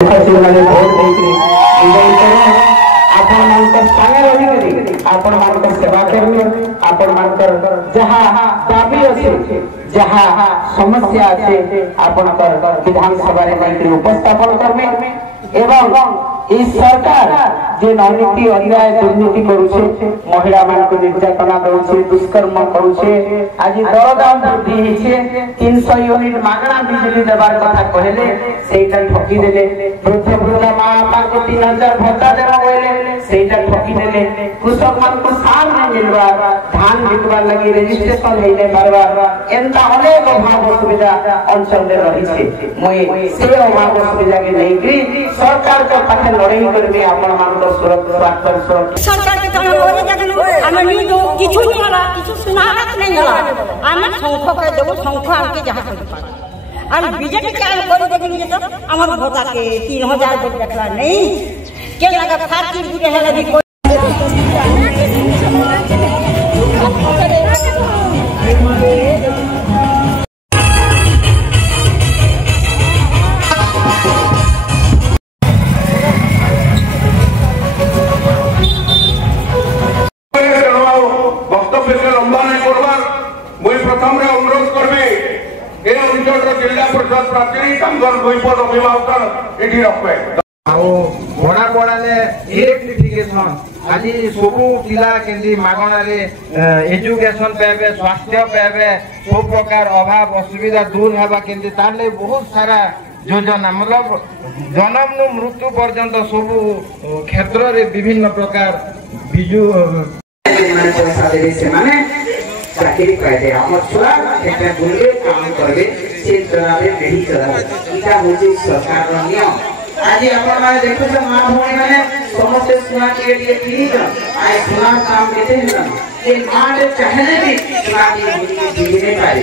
ସେମାନେ ଭୋଟ ଦେଇକି ବିଜୟୀ କର। ଆପଣମାନଙ୍କ ସାଙ୍ଗରେ ରହିକରି ଆପଣମାନଙ୍କ ସେବା କରିବେ। ଆପଣଙ୍କର ଯାହା ଦାବି ଅଛି ଯାହା ସମସ୍ୟା ଅଛି ଆପଣଙ୍କର ବିଧାନସଭାରେ ଯାଇକରି ଉପସ୍ଥାପନ କରିବେ ଏବଂ এই সরকার যে অনীতি অন্যায় দুর্নীতি করছে মহিলা মানুষ নির্যাতনা করছে দুষ্কর্ম করছে আজ দরদাম বৃদ্ধি হয়েছে 300 ইউনিট মাগଣା বিজলি দেবার কথা কহিলে সেইটা ঠকি দেলে বৃদ্ধ বৃদ্ধ মা বাপাকে 3000 ভত্তা দেবা কহিলে সেইটা ঠকি দেলে কৃষক মানুষ সার না মিলবা ধান বিকবার লাগি রেজিস্ট্রেশন হইলে পারবা এন্তা অনেক অভাব অসুবিধা অঞ্চলে রহিছে মই সেই অভাব অসুবিধাকে নেইকি সরকার পাখে লড়াই করবে আপনার সুরক্ষা সরকারকে কারণ করে দেখেন আমরা নিজ কিছু না কিছু শোনাত নাই না আমরা সংখ্যা করে দেব সংখ্যা আমাকে যাহা করতে পারে আর বিজেপি কে আমি করে দেখি যে তো আমার ভোটাকে 3000 ভোট দেখলা নেই কে লাগা ফার্টি গুটে হেলা দি जिला परिषद प्राचीन दुईपट अभिभावक ये रखे भड़ा पड़ाले इलेक्ट्रिफिकेशन आज सब पिला केंदी मागणा एजुकेशन पाइबे स्वास्थ्य पाइबे सब प्रकार अभाव असुविधा दूर हवा केंदी ताले बहुत सारा योजना मतलब जन्म नु मृत्यु पर्यंत सब क्षेत्र रे विभिन्न प्रकार बिजु पैसा देबे से माने चाकरी पाइबे हमर छुआ एटा बुलबे काम करबे से चलावे नहीं चलावे इटा होची सरकार रो नियम आज अपन माने देखो छ मां भौणी माने समस्त सुना के लिए ठीक आय सुना काम केते न ये मां ने चाहले भी सुना के दिने पारे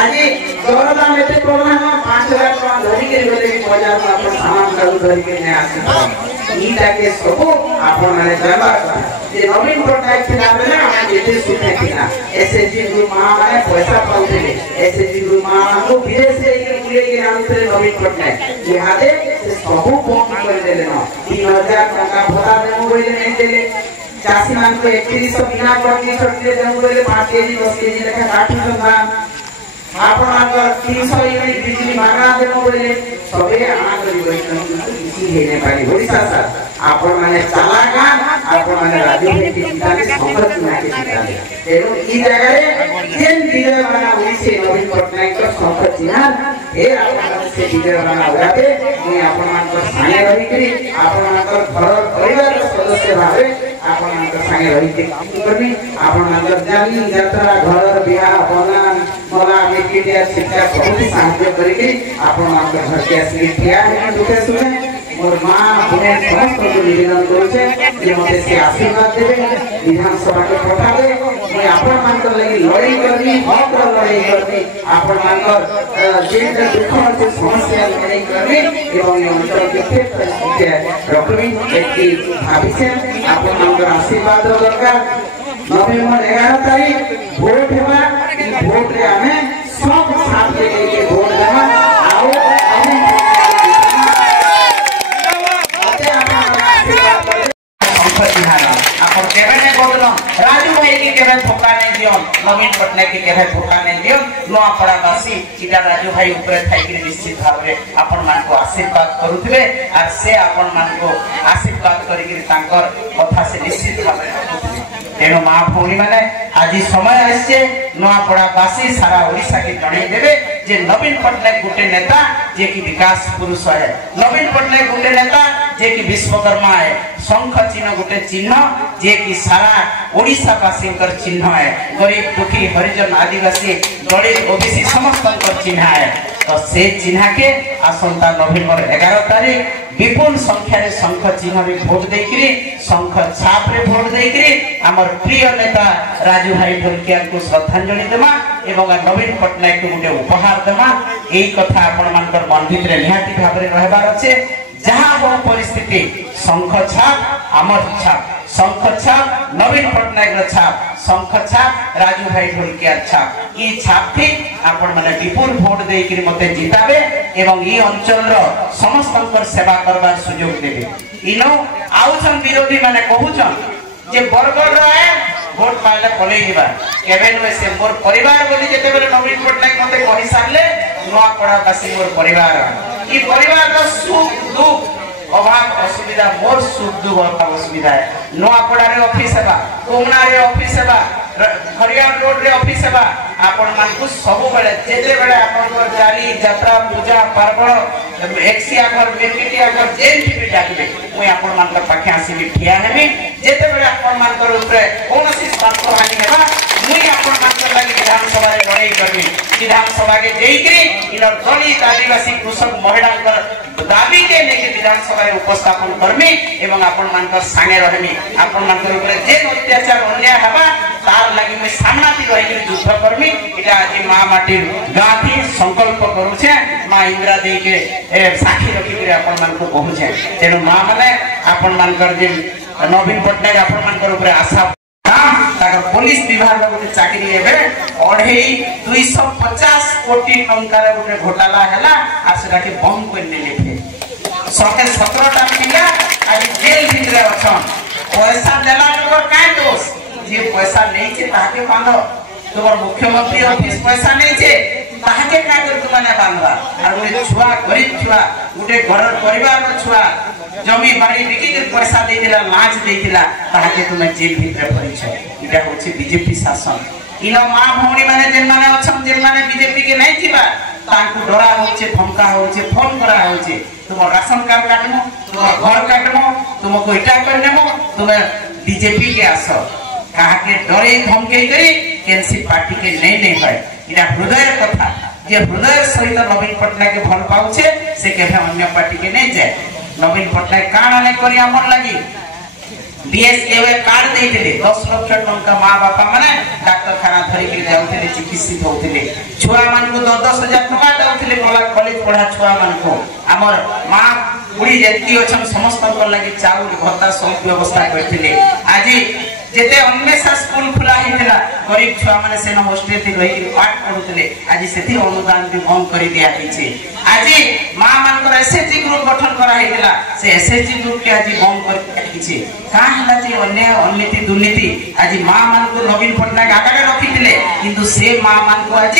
आज दरदा मेते प्रोग्राम 5000 टका धरि के बोले बाजार में अपन सामान का धरि के ने आसी इटा के सब अपन माने जाबा जे नवीन पटनायक थिला बेले हम जेते सुखे थिला एसएसजी ग्रुप मां माने पैसा पाउथिले एसएसजी ग्रुप मां को विदेश से बुले के आनते नवीन पटनायक इहादे से सब बंद कर देले न 3000 टका भरा देमो बोले नहीं देले चासी मान को 3100 बिना करके छोड़ले देमो बोले 5 केजी 10 केजी लेखा 800 ग्राम आपनकर 300 यूनिट बिजली मांगा देमो बोले सबे आना करी बैठन किसी हेने पानी ओडिसा सर आपण माने चालागा आपण माने राजू के पिता के संगत ना के पिता एरो ई जगह रे जेन विजय बना ओडिसे नवीन पटनायक को संगत चिन्ह ए आपण से विजय बना होते मैं आपण मानकर संगे रही करी आपण मानकर घर परिवार सदस्य भावे आपण मानकर संगे रही के काम करनी आपण मानकर जानी यात्रा घर बियाह बना मला मिटिया शिक्षा बहुत साहाय्य करी आपण मानकर घर के असली ठिया है दुखे सुने मोर मां बने समस्त को निवेदन करूछे जे मते से आशीर्वाद देबे विधानसभा के पठाबे मैं आपण मानकर लगी लड़ाई करनी हक लड़ाई करनी आपण मानकर जे दुख से समस्या लड़ाई करनी एवं अंचल के क्षेत्र रखबी एकी भाबिसे आपण मानकर आशीर्वाद दरकार नवेम्बर 11 तारीख वोट हेबा वोट रे हमें सब साथ लेके वोट देबा आओ आपण केबे ने बोललो राजू भाई के केबे धोखा नहीं दियो नवीन पटनायक के केबे धोखा नहीं दियो नोआपड़ा वासी इटा राजू भाई ऊपर थाई के निश्चित भाव रे आपण मान को आशीर्वाद करूथिबे और से आपण मान को आशीर्वाद करी के तांकर कथा से निश्चित भाव रे तेनो मां भौणी माने आज समय आसे नोआपड़ा वासी सारा ओडिसा के जणै देबे जे नवीन पटनायक गुटे नेता जे की विकास पुरुष है नवीन पटनायक गुटे नेता जे की विश्वकर्मा है शंख चिन्ह गुटे चिन्ह जे की सारा ओडिसा वासींकर चिन्ह है गरीब दुखी हरिजन आदिवासी दलित ओबीसी समस्त चिन्ह है तो से चिन्ह के आसंता नवेम्बर 11 तारीख विपुल संख्या रे शंख चिन्ह रे वोट देकरी शंख छाप रे वोट देकरी हमर प्रिय नेता राजू भाई ढोलकिया को श्रद्धांजलि देमा एवं नवीन पटनायक को गुटे उपहार देमा एई कथा आपण मानकर मन भितरे निहाती भाबरे रहबार अछि जहां हो परिस्थिति शंख छाप अमर छाप शंख छाप नवीन पट्टनायक छाप शंख छाप राजू भाई ढोलकिया छाप ई छाप थी आपण माने विपुल भोट दे कि मते जिताबे एवं ई अंचल रो समस्त सेवा करबार सुयोग देबे इनो आउछन विरोधी माने कहूछन जे बरगढ़ रहे भोट पाइले पलई जिबा केबे नुए से मोर परिवार बोली जेते बेले नवीन पट्टनायक मते कहि सारले नुआ पड़ाबासी मोर परिवार ई परिवार रो सुख दुख अभाव असुविधा मोर सुख दुख अभाव असुविधा है नुआपड़ा रे ऑफिस हेबा कोमना रे ऑफिस हेबा हरियाण रोड रे ऑफिस हेबा आपण मानकु सब बेले जेते बेले आपण को जारी यात्रा पूजा पार्वण एक्सिया घर मेकिटिया घर जेन भी डाकबे मुई आपण मान का पाखे आसी भी ठिया हेबी जेते बेले आपण मान कर ऊपर कोनसी स्वार्थ हानि हेबा मुई आपण मान कर लागि विधानसभा रे लड़ाई करबी विधानसभा के देइकरी इनर दलित आदिवासी कृषक महिला कर दाबी के लेके विधानसभा रे उपस्थापन करमी एवं आपण मान कर संगे रहमी आपण मान कर ऊपर जे अत्याचार अन्याय हेबा तार लागि मैं सामना दी रही युद्ध करमी इटा आज मां माटी गाथी संकल्प करू छे मां इंदिरा देई के साक्षी रखी के आपण मान को कहू छे तेनु मां माने आपण मान कर जे नवीन पट्टनायक आपण मान कर ऊपर आशा ताकर पुलिस विभाग रे चाकरी हेबे 250 कोटी टंका रे गोटे घोटाला हैला आ सेटा के बम कोइ नेले फे 17 टा पिला आज जेल भीतर अछन पैसा देला लोग का दोष जे पैसा नहीं छे ताके बांधो तोर मुख्यमंत्री ऑफिस पैसा नहीं छे ताके का कर तुमने बांधवा और गोटे छुआ गरीब छुआ गोटे घर परिवार रो छुआ जमी बाड़ी बिकी के पैसा देतिला लांच देतिला ताके तुम जेल भीतर परिछ इटा होछि बीजेपी शासन इनो मां भौणी माने जेन माने अछन जेन माने बीजेपी के नहीं थिबा तांकु डरा होचे धमका होचे फोन करा होचे तुम राशन कार्ड काटमो तुम घर काटमो तुमको इटा करनेमो तुम बीजेपी के आसो कहा के डरे धमके करी केनसी पार्टी के नहीं है इना हृदय कथा जे हृदय सहित नवीन पट्टनायक के भल पाउछे से केभे अन्य पार्टी के नहीं जाए नवीन पट्टनायक काना नहीं करिया मन लगी बीएसके कार्ड देथिले 10 लाख टंका मां बापा माने डॉक्टर खाना धरि के जाउथिले चिकित्सित होथिले छुआ मान को 10,000 टका दाउथिले कॉलेज पढ़ा छुआ मान को हमर मां बुढ़ी जेती अछन समस्त को लागि चाउल भत्ता सब व्यवस्था करथिले आज जेते अन्वेषा स्कूल खुला हितला गरीब छुआ माने सेन हॉस्टेल थी रही पाठ पढुथिले आज सेति अनुदान भी बंद करि दिया हिचे आज मां मान को एसएचजी ग्रुप गठन करा हितला से एसएचजी ग्रुप के आज बंद कर हिचे का हला जे अन्याय अननीति दुर्नीति आज मां मान को नवीन पट्टनायक आगारे रखिथिले किंतु से मां मान को आज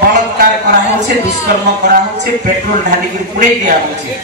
बलात्कार करा होछे दुष्कर्म करा होछे पेट्रोल ढाली के पुड़े दिया होछे।